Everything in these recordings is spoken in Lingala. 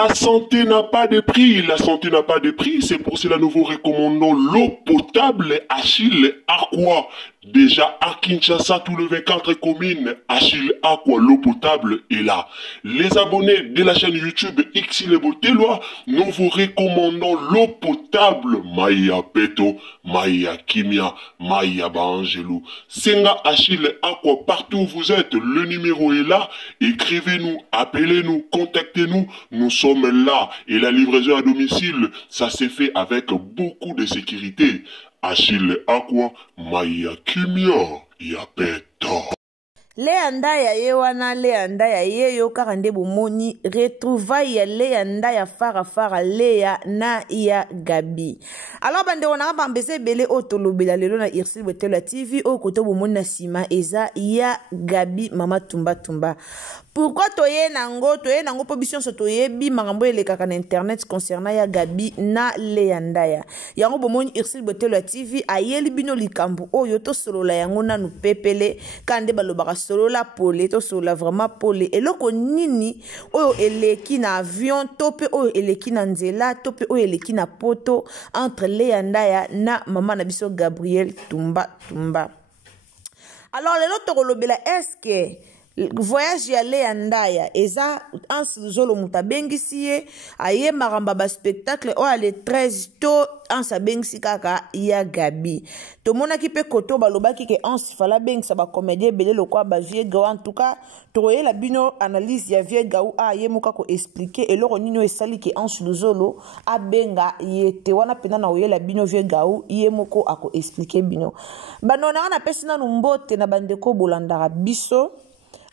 La santé n'a pas de prix, la santé n'a pas de prix, c'est pour cela nous vous recommandons l'eau potable Achille Aqua. Déjà à Kinshasa, tous les 24 communes, Achille Aqua, l'eau potable est là. Les abonnés de la chaîne YouTube Xile Boteloa, nous vous recommandons l'eau potable Maya Peto, Maya Kimia, Maya Bangelou. Senga Achille Aqua, partout où vous êtes, le numéro est là. Écrivez-nous, appelez-nous, contactez-nous. Nous sommes là. Et la livraison à domicile, ça s'est fait avec beaucoup de sécurité. Achille Aqua, Maya Kimia, Yapeto. Leanda ya yewana leanda ya yeyo karande bomoni retrouvaille ya leanda ya fara lea na ya Gabi. Alors bande on a bambese belé otolobela lelo na Xile Boteloa TV o koto bomoni na sima eza ya Gabi mama tumba. Pourquoi toye nango po bision so toyebi makambo elekaka na internet concernant ya Gabi na leanda ya. Yango bomoni Xile Boteloa TV ayeli bino likambo oyo to solola yango nanu pepele kande balobaka solola pole to solola vraiment pole eloko nini oyo eleki na avion tope oyo eleki na nzela tope oyo eleki na poto entre leanda ya na mama na biso Gabriel Tumba. Alors lelo tokolobela est-ce que voyage ya leanda eza ansi zolo mutabengisi ye aye maramba ba spectacle o ale 13 to ansa bengisi kaka ya Gabi to mona ki pe koto balobaki ke ansi fala bengisa ba comédien belé lokwa ba vie gaw en tout cas toye la bino analyse ya vie gaw aye muka ko expliquer eloko nino esali ke ansi zolo abenga yete wana pena na oye la bino vie gaw ye moko ako expliquer bino banona na pesina numbote na bandeko bolandara biso.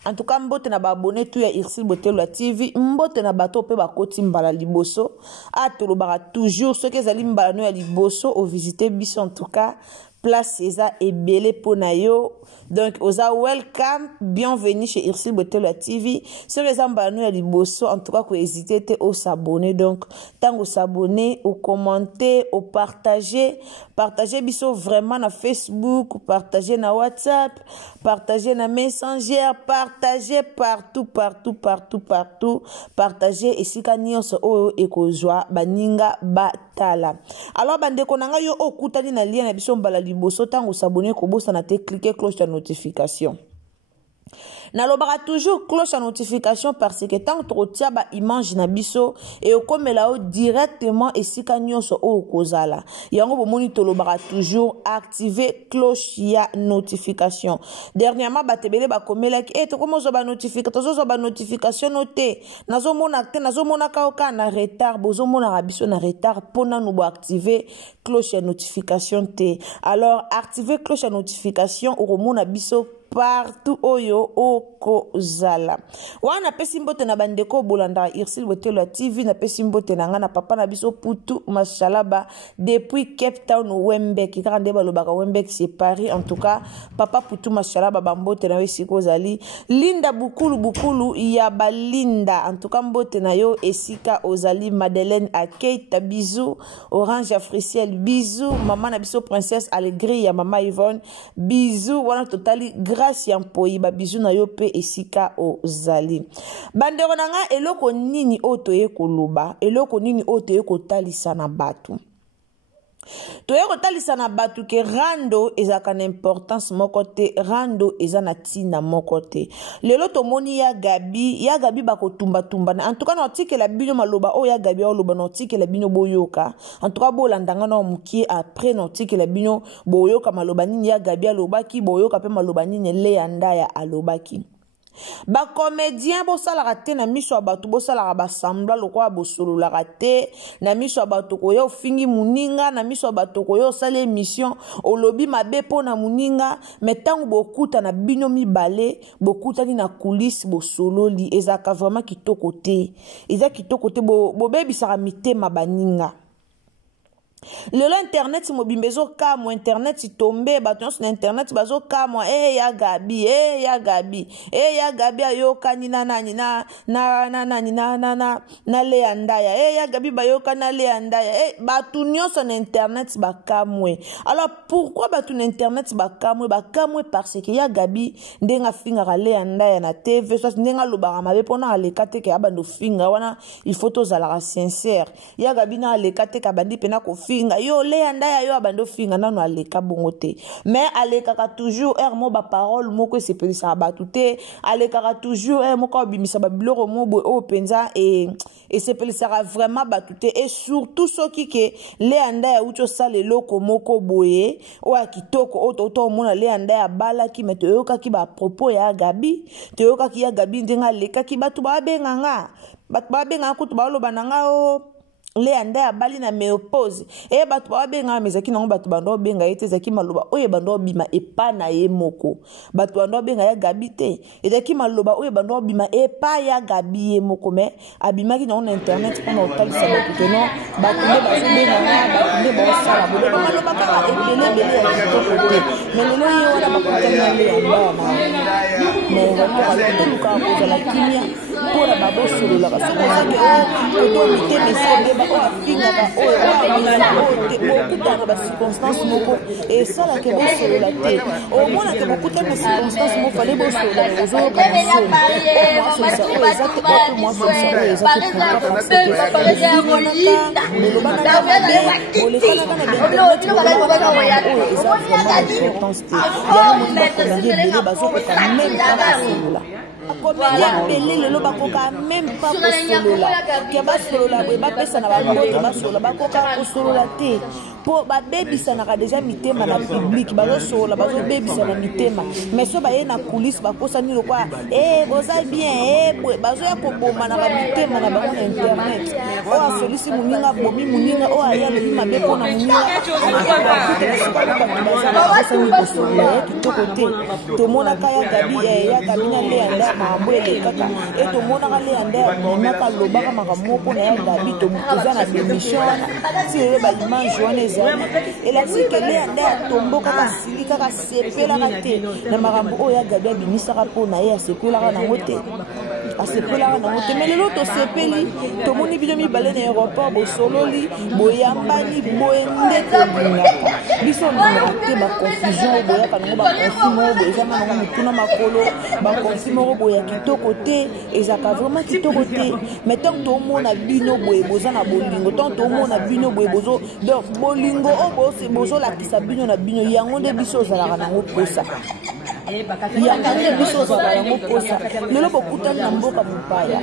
En tout cas, mbote na ba abonné tout ya Xile Boteloa TV, mbote na bato pe ba koti mbala liboso, atolobaka toujours ceux qui zali mbala no ya liboso au visiter biso en tout cas, place eza ebele pona yo. Donc, oza welcome, bienvenue chez Xile Boteloa TV. Ceux qui ont mbala no ya liboso, en tout cas, ko hésiter te au s'abonner. Donc, tant au s'abonner, au commenter, au partager, partager biso vraiment na Facebook, partager na WhatsApp, partager na Messenger, partager partout, partager esika nyonso oyo ekozwa baninga batala. Alors bandeko nanga yo okutani na lien na biso mbala liboso tango s'abonner ko bosa na te cliquer cloche de notification. Nalobaka toujours cloche à notification parce que tant que tu as image na biso et comme là directement esika nyonso o kozala yango bomoni tolobaka toujours activer cloche ya notification. Dernièrement batebele ba komela ki to komo zo ba notification noté nazomona ka na retard bozomona biso na retard pona no bo activer cloche ya notification te. Alors activer cloche à notification o komona biso partout oyo okozala. Wana pesi mbote na bandeko bolanda Xile Boteloa TV na pesi mbote na nga na papa na biso Putu Mashalaba depuis Cape Town Wembek karande balobaka Wembek c'est Paris. En tout cas papa Putu Mashalaba bambote na wesiko zali linda bukulu ya balinda. En tout cas mbote na yo esika ozali Madeleine Akeita bisou, Orange Africiel bisou, maman na biso Princesse Allegri ya mama Yvonne bisou. Wana totali grâce ya mpoi ba bisou na yo pe esika ozali. Bandeko nanga eloko nini otoye koloba, eloko nini otoye kotalisa na batu. Toye kotalisa na batu ke rando ezaka na importance moko te, rando eza na tina moko te. Lelo tomoni ya Gabi bako tumba na. En tout cas na otike la bino maloba o ya Gabi oloba na otike la bino boyoka. En tout cas bolandanga na mukie après na otike la bino boyoka maloba nini ya Gabi alobaki boyoka pe maloba nini leanda ya alobaki. Ba comédien bo sala raté na miso abatu bo sala ba sambla lokwa bo solo la raté na miso abatu ko yo fingi muninga na miso abatu ko yo sala émission olobi mabe po na muninga metango bokuta na bino mibale bokuta ni na coulisse bo solo li ezaka vraiment kitoko te eza kitoko te bo bebi sara mitema baninga. lelo internet mobimbezo kamwa internet tombe bato nyonso na internet bazo kamwa ya Gabi ya Gabi ya Gabi ayokani na nani na Lea Ndaya ya Gabi bayoka na Lea Ndaya bato nyonso na internet bakamwe. Alors pourquoi bato na internet bakamwe parce que ya Gabi ndenga fingaka Lea Ndaya na TV so ndenga lobaka mabe pona aleka te ke abando finga wana il faut tozalaka sincère. Ya Gabi na aleka te ka bandi pena ko finga yo Lea Ndaya yo abando finga nano aleka bongo te mais alekaka toujours mo ba parole moko sepelisa bato te alekaka toujours moko bimisa ba biloko mobo o penza et sepelisa vraiment bato te et surtout soki ke Lea Ndaya ucho sale loko moko boye o akitoko o toto mona Lea Ndaya bala ki meto yoka ki ba propos ya Gabi te yoka ki ya Gabi ndenga leka ki bato ba benga kutu ba lo bananga o Lea Ndaya bali na menopause bato ba benga mezaki nango bato bando benga ete zaki maloba oye bando bima epa na ye moko bato bando benga ya Gabi te ezaki maloba oye bando bima epa ya Gabi ye moko me abimaki nango na internet pona otalisa bato te non bato nde bazo benga bato nde baosala bodo bamaloba kaka ebele ya kitoko te mais lelo ye wana bakutani na Lea Ndaya mais rapport toluka kozala kimia mpona babosololaka sokozake kotomite mesebe afingaka oyo bokutana bacirconstance moko esalaka bosolola te omonaka bokutana na circonstance moko fale bosolola ozoyoka mosolo omwasolisa oyo eza te omwasolisa oyo eza teolobanaka mabe olekanaka na bainternet olobaka oyo eza vraiment importance te yango moni bakomandi ebele bazokoka meme kaka solola bakomeli ebele lelo bakoka meme pa kosolola ke basolola boye bapesa na bambote basolola bakoka kosolola te po babebisanaka deja mitema na public bazosolola bazobebisana mitema mais so baye na coulisse bakosani lokwa boza bien boye bazoya kobomana bamitema na bango na internet oyo asolisi moninga bomi moninga oyo aya lobi mabe mpona moninga bazali kosolola kitoko te tomonaka ya Gabi na Lea Ndaya makambo elekaka tomonaka Lea Ndaya bimaka alobaka makambo moko na ya Gabi toza na bémission wana ti lelo baimage wana ezali elati ke Lea Ndaya tombokaka sili kaka sepelaka te na makambo oyo ya Gabi abimisaka mpo na ye asepelaka nango te mais lelo tosepeli tomoni bino mibale na aéroport bosololi boyambani boye nde tobingaka biso ndingaka te baconfusion oyo boyaka nango baconfi moko boye ezanga nango motuna makolo baconfi moko boye ya kitoko te ezaka vraiment kitoko te mais tant tomona bino boye boza na bolingo tant tomona bino boye bozo donc bolingo oyo bozolakisa bino na bino yango nde biso ozalaka nango posa yango biso ozalaka yango posa lelo bokutani na mboka mopaya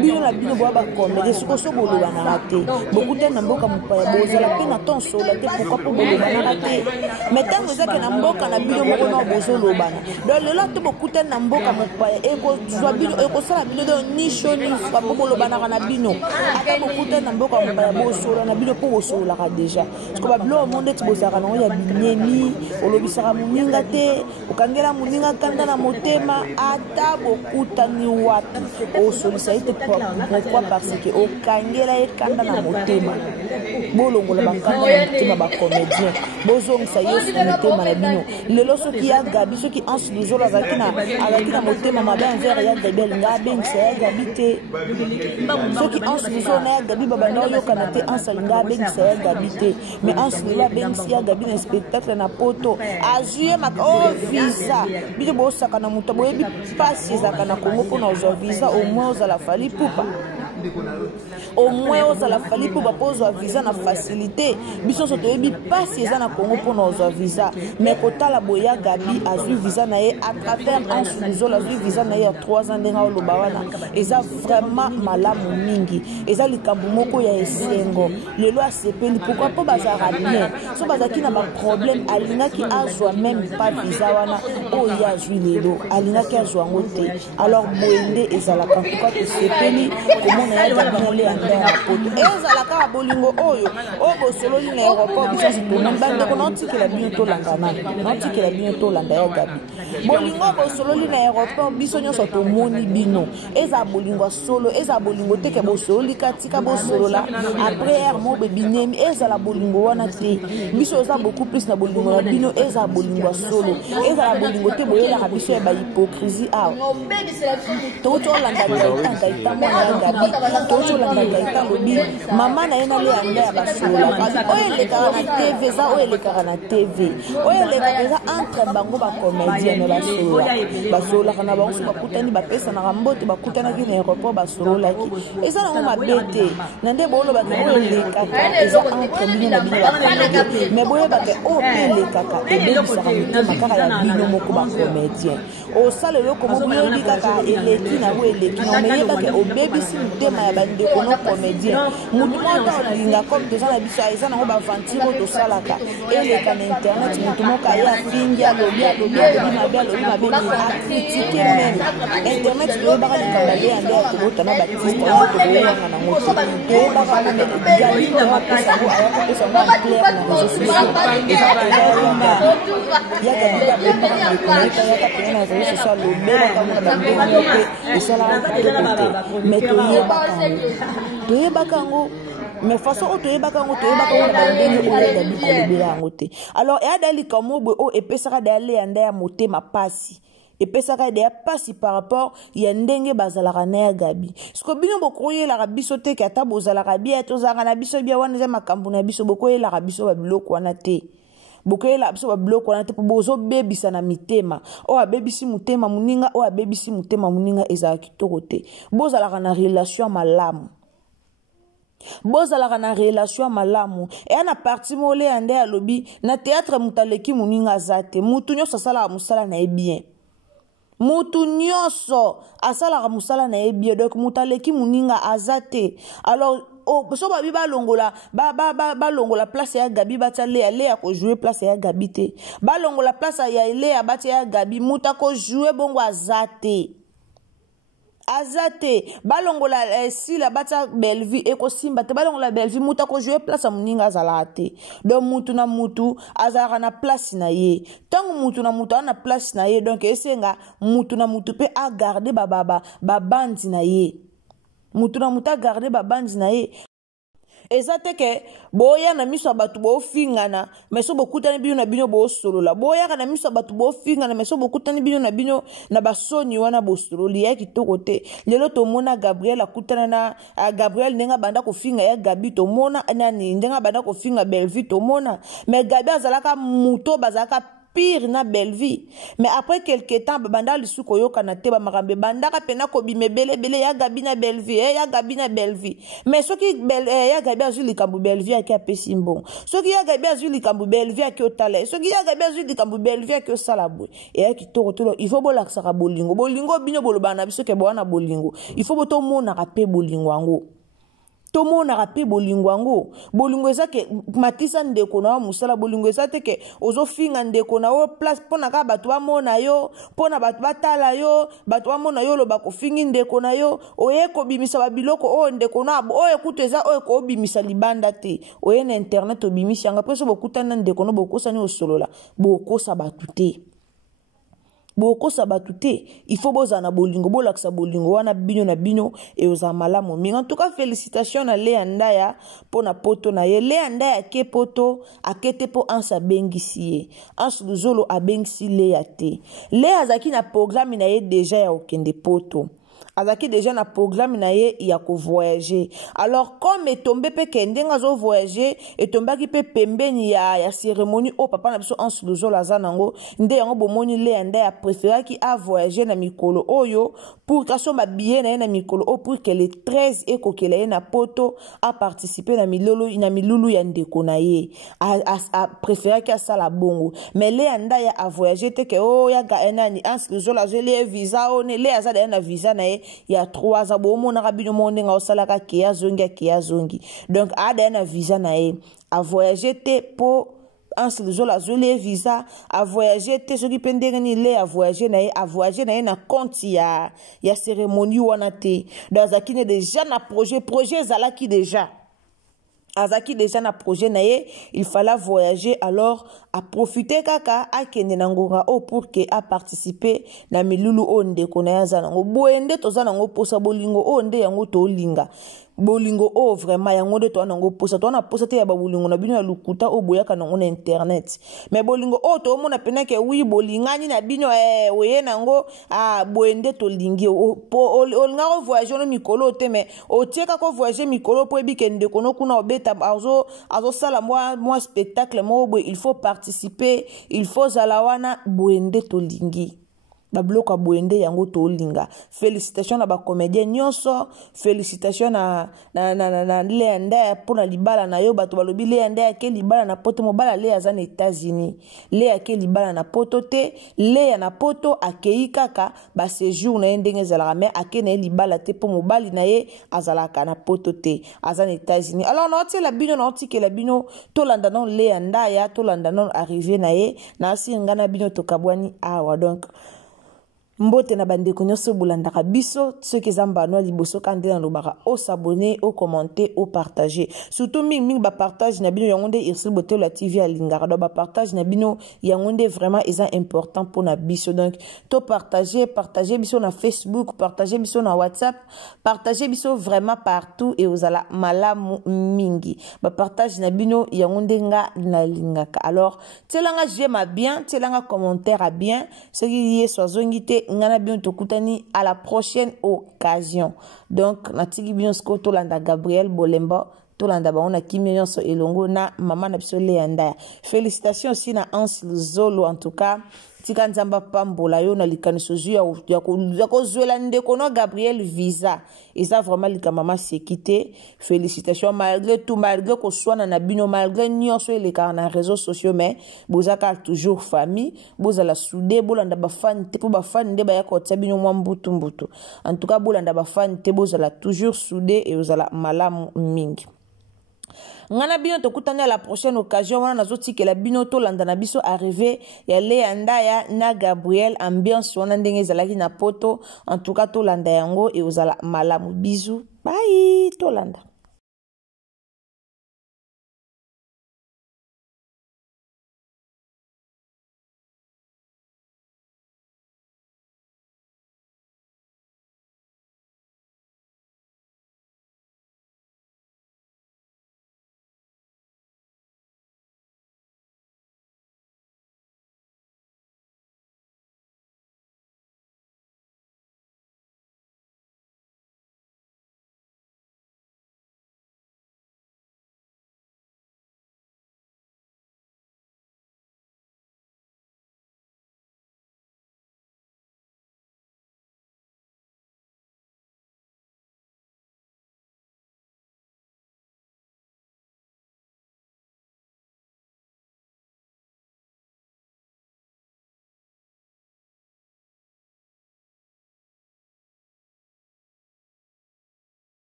bino na bino boya bakomede sikoso bolobanaka te bokutani na mboka mopaya bozala mpe na temps sola te pourkui mpo bolobanaka te mais ntango ezake na mboka na bino moko na bozolobana donc lelo ate bokutani na mboka mopaya ekozwa bino ekosala bino do nisho nifa mpo bolobanaka na bino ata bokutani na mboka mopaya bosola na bino mpo bosololaka deja parceke babilo omonde ti bozalaka nango ya binyemi olobisaka moninga te okangela moninga kanda na motema ata bokutani wapi osolisa ete pourquoi parce que okangela ye kanda na motema bolongola bakanda na motema bacomédien bozongisa yesu na motema na bino lelo soki ya Gabi soki anse luzolo azalaki na motema mabe envers ya Gabi alinga abengisa ya Gabi te soki anse luzolo na ya Gabi babanda oyokana te anse alinga abengisa ya Gabi te mais anse lelo abengisi ya Gabi na spectacle na poto azuye maka visa bino bosaka na moto boyebi mpasi ezalaka na Kongo mpona ozwa visa au moins ozala fali pupa au moins ozala fali pupa mpo ozwa visa na facilité biso nyonso toyebi mpasi eza na Kongo mpona ozwa visa mais kotala boye ya Gabi azwi visa na ye à travers anse luzolo azwi visa na ye ya 3 ans ndenge oloba wana eza vraiment malamu mingi eza likambo moko ya esengo lelo asepeli pourquoi mpo bazalaka bien so bazalaki na baproblème alingaki azwa même pas visa wana oyo ye azwi lelo alingaki azwa yango te alors boye nde ezalaka ntuka tosepeli komona na ya gabi na Léa Ndaya na poto ezala kaka bolingo oyo bosololi na aéroport biso sitomoni bandeko naotikela bino tolandana naotikela bino tolanda ya gabi bolingo bosololi na aéroport biso nyonso tomoni bino eza bolingo ya solo eza bolingo teke bosololi katika bosolola après air mo bebinemi ezala bolingo wana te biso eza beaucoup plus na bolingo na bino eza bolingo ya solo ezala bolingo te boyelaka biso ya bahypocrisie awa touti olanda gaita mwana ya gabi touti olanda gaita lobi mama na ye na Léa Ndaya basololaka oyo elekaka na tv eza oyo elekaka na tv oyo elekaka eza entre bango bacomédienne basololaka na bango so bakutani bapesanaka mbote bakutanaki na aéroport basololaki eza nango mabe te na nde boolobaka oyo elekaka eza entre bino na bino bacomédien mais boyebaka oyo mpe elekaka ebebisaka mitema kaka ya bino moko bacomédien osala eloko moko boyebi kaka eleki na bo eleki na oyebaka obebisi mitema ya bandeko no comédien mutu moko olinga comme toza na biso eza nango bavantire oyo tosalaka eleka na internet mutu moko aye afingi alobi mabe akritike meme internet toyebaka likambo Léa Ndaya kobota na batiste oyo tokoyanga nango te toyebaka galino apesango ayakopesango amplaire na réseau social yaka bibabebaka na likoneka yaka pene na réseau social lobelaka mona bandenge mpe esalaka kitoko te mais toyebaka yango mais façon oyo toyebaka yango na bandenge oyo gabi alobela yango te alors eya daya likambo boye oyo epesaka daya Léa Ndaya motema pasi epesaka daya pasi par rapport ya ndenge bazalaka na ya gabi siko bino bokoyelaka biso te ke ata bozalaka bia tozalaka na biso bia wana eza makambo na biso bokoyelaka biso babiloko wana te bokoyela biso babiloko wana te mpo bozobebisa na mitema oyo abebisi motema moninga oyo abebisi motema moninga ezalaka kitoko te bozalaka na relation malamu bozalaka na relation malamu eya na parti mo Léa Ndaya alobi na théâtre mutaleki moninga aza te mutu nyonso asalaka mosala na ye bien mutu nyonso asalaka mosala na ye bien donc mutaleki moninga aza te alors so babi balongola place ya gabi batia Léa kojouer place ya gabi te balongola place ya Léa batia ya gabi muta kojouer bongo aza te balongola sila batia Bellevue ekosimba te balongola Bellevue muta kojouer place ya moninga azalaka te donc mutu na mutu azalaka na place na ye ntango mutu na mutu ana place na ye donc esenga mutu na mutu mpe agarde babandi na ye mutu na mutu agarde babandi na ye eza te ke boya na miso ya bato bofingana mais so bokutani bino na bino bosolola boyaka na miso ya bato bofingana mais so bokutani bino na bino na basoni wana bosololi ya kitoko te lelo tomona Gabriel akutana na Gabriel ndenge banda kofinga ya Gabi tomona nani ndenge banda kofinga Bellevue tomona mais Gabi azalaka muto bazalaka pire na Bellevue mais après quelque temps banda lisuko yoka na te ba makambe banda ka pena ko bimebele ya Gabi na Bellevue ya Gabi na Bellevue mais soki ya Gabi azuli likambu Bellevue aki apesi mbon soki ya Gabi azuli likambu Bellevue aki otala soki ya Gabi azuli likambu Bellevue aki osala boy et ki toko il faut bolaksa ka bolingo bino boloba na biso ke bwana bolingo il faut boto mona ka pe bolingo ango tomonaka mpe bolingo yango bolingo eza ke matisa ndeko na yo mosala bolingo eza te ke ozofinga ndeko na yo place mpona kaka bato bamona yo mpona bato batala yo bato bamona yo oloba kofingi ndeko na yo oye kobimisa babiloko oyo ndeko na oyo kutu eza oyo koobimisa libanda te oye na internet obimisi yango mpe so bokutani na ndeko na bokosani osolola bokosa bato te bokosa batu te il faut bozana bolingo bolakisa bolingo wana bino na bino et oza malamu mingi en tout cas félicitations na Léa Ndaya pona poto na ye Léa Ndaya ke poto akete po ansa bengisi ye ansa luzolo abengisi Léa te Léa azaki na programme na ye déjà ya okende poto azaki déjà na programme na ye ya ko voyager alors comme etombe pe kendenga zo voyager etombaki pe pembeni ya cérémonie o papa na biso ansu luzolo azanango nde yango bomoni Léa Ndaya préféraki a voyager na mikolo oyo pour kaso ba billet na ye na mikolo o pour que le 13 ekokela ye na poto a participer na milulu ya ndeko na ye a préféraki a sala bongo mais Léa Ndaya a voyager te ke o ya ga enani ansu luzolo azeli visa o ne Léa azada na visa na ye il y a 3 ans bon na rabino monde nga osalaka kia zongi donc ada na visa na ye a voyager te po Ansel Zola Zole visa a voyager te soki pendere ni le a voyager na na compte ya cérémonie wana te dans akine déjà na projet zalaki déjà Azaki déjà na projet naye, il fallait voyager alors à profiter kaka a kende nangora o pour que a participer na milulu onde kona ya zanango boende to zanango posa bolingo onde yango to linga bolingo o vraiment yango de to nango posa te ya bolingo na bino ya lukuta o boyaka nango na internet mais bolingo o to mona pena ke oui bolingani na bino oye nango a boende to lingi o linga voyager no mikolo te mais o tieka ko voyager mikolo po ebikende kono kuna obeta azo sala moi spectacle mo il faut participer il faut zalawana boende to lingi Babloka boende yango to linga. Félicitations na ba comédien nyonso, félicitations na Léanda pour na libala na yo bato balobi Léanda ke libala na poto mobala le azana États-Unis. Le ke libala na poto te, le na poto akei kaka ba séjour na ndenge zala mais akene libala te pour mobali na ye azalaka na poto te azana États-Unis. Alors na ti la bino na ti ke la bino to landa non Léanda ya to landa non arrivé na ye na si ngana bino to kabwani awa donc Mbote na bandeko nyonso bolandaka biso ceux qui zamba no liboso kande na lobaka o s'abonner o commenter o partager surtout mingi ba partage na bino yangonde irsil bote la TV alingara do ba partage na bino yangonde vraiment est important pour na biso donc to partager biso na Facebook partager biso na WhatsApp partager biso vraiment partout et ozala malamu mingi ba partage na bino yangonde nga na lingaka alors telanga j'aime bien telanga commentaire à bien ce qui est soazongite ngana bien tokutani à la prochaine occasion donc natiki bien sko to landa Gabriel Bolemba to landa ba ona kimio so elongo na mama na biso Léanda félicitations aussi na Ansel Zolo en tout cas tika nzamba pambola yo na likaniso ya ko zwela ndeko no Gabriel visa et ça vraiment lika mama sécurité félicitations malgré tout malgré ko swana na bino malgré nyonso eleka na réseaux sociaux mais bozaka toujours famille bozala soudé bolanda ba fan te po ba fan nde ba ya ko tsabino mwa mbutu en tout cas bolanda ba fan te bozala toujours soudé et bozala malamu mingi ngana bino tokutani à la prochaine occasion wana nazoti ke la bino to landa na biso arrivé ya Léanda ya na Gabriel ambiance wana ndenge ezalaki na poto en tout cas to landa yango et ozala malamu bisous bye to landa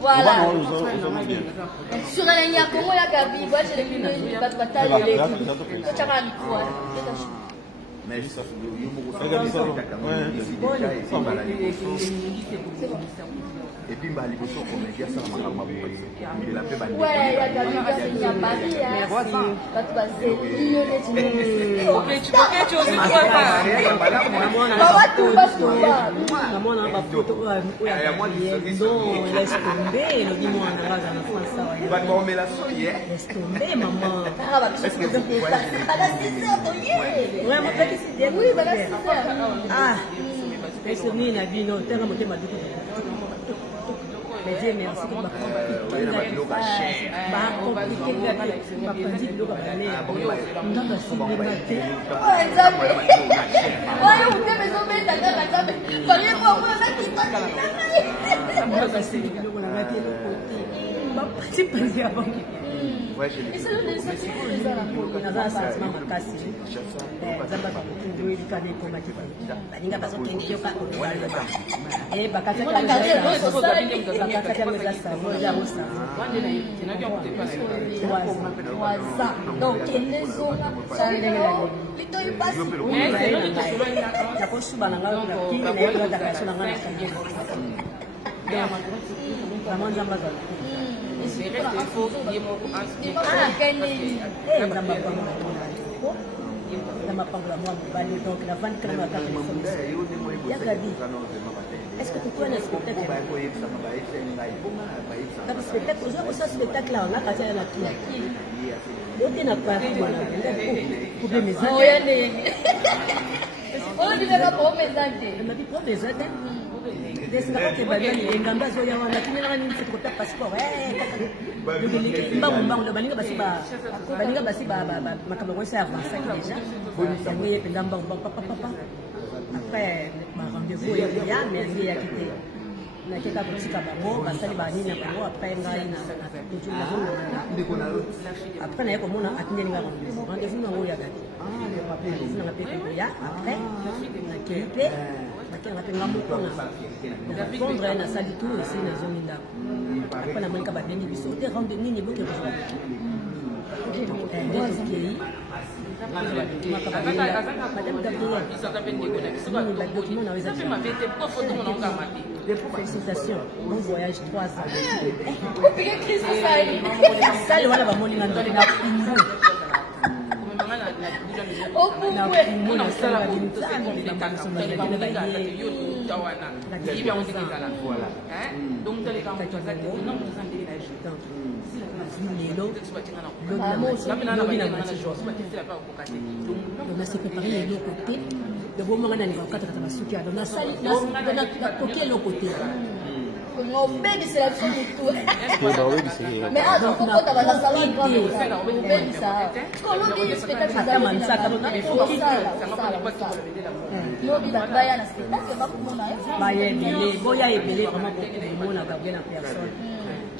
Voilà. Sur la ligne à Congo, il y a Gabi, moi j'ai les minutes, je vais pas te Mais ça et puis bah les beaux comédiens ça m'a il a fait bah ouais il y a Paris mais voisin OK tu vois quelque chose mais Dieu merci que ma donc est-ce que tu peux un spectacle? Dans le spectacle, ce spectacle-là, on a passé à la clé. On n'a pas pour mes amis. On dit que pour mes amis. On m'a dit pour mes amis. C'est là que Bali est ngamba zo ya wana kinela ni c'est côté passeport balinga basi ba makambo ko sa avancer déjà yango ye pendamba papa après ma rendez-vous ya mais il y a quitté na keta botika bango basali ba nini bango après ngai na après na yeko mona atindeli nga rendez-vous na oya gati rendez-vous na pepe ya après na kepe on a répondre à la salle du tour ici dans la zone d'Indako. Après, la moindre cabane de biseau, des rangs de nini, beaucoup de gens. Félicitations, bon voyage 3 ans. Ça, le voilà, mon nom c'est la fin du tour. Mais attends, pourquoi tu vas dans la salle de bain? Ça. Comment dit le spectacle? Ça.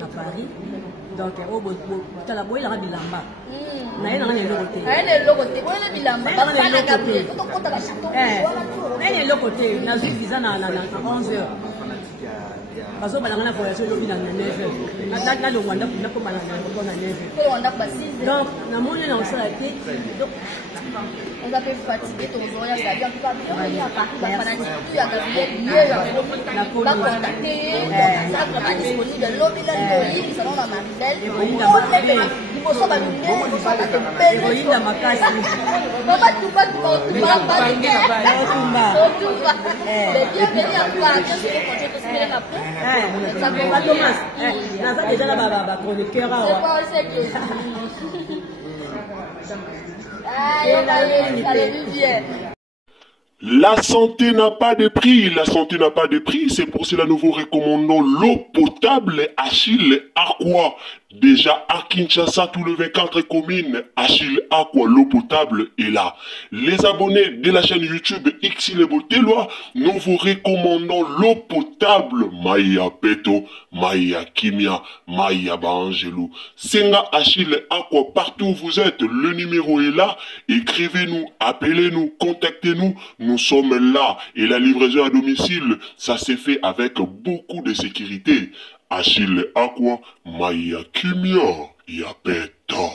À Paris. Donc, tu as la boîte, il y a un bilamba. Il y a un côté. Il y a un côté. Il y a un côté. Il y a un visa à 11 heures. Parce que je voyagé au Rwanda pour 9 heures. Donc, on a fait fatiguer ton voyage, il y a bien pas bien, il y a pas il y a La santé n'a pas de prix, la santé n'a pas de prix, c'est pour cela nous vous recommandons l'eau potable Achille Aqua. Déjà à Kinshasa, tout le 24 communes, Achille Aqua, l'eau potable est là. Les abonnés de la chaîne YouTube Xile Botelwa, nous vous recommandons l'eau potable Maya Peto, Maya Kimia, Maya Bangelou. Senga Achille Aqua, partout où vous êtes, le numéro est là. Écrivez-nous, appelez-nous, contactez-nous. Nous sommes là et la livraison à domicile, ça s'est fait avec beaucoup de sécurité. Achille Aqua, Maya Kimia, Yapeto.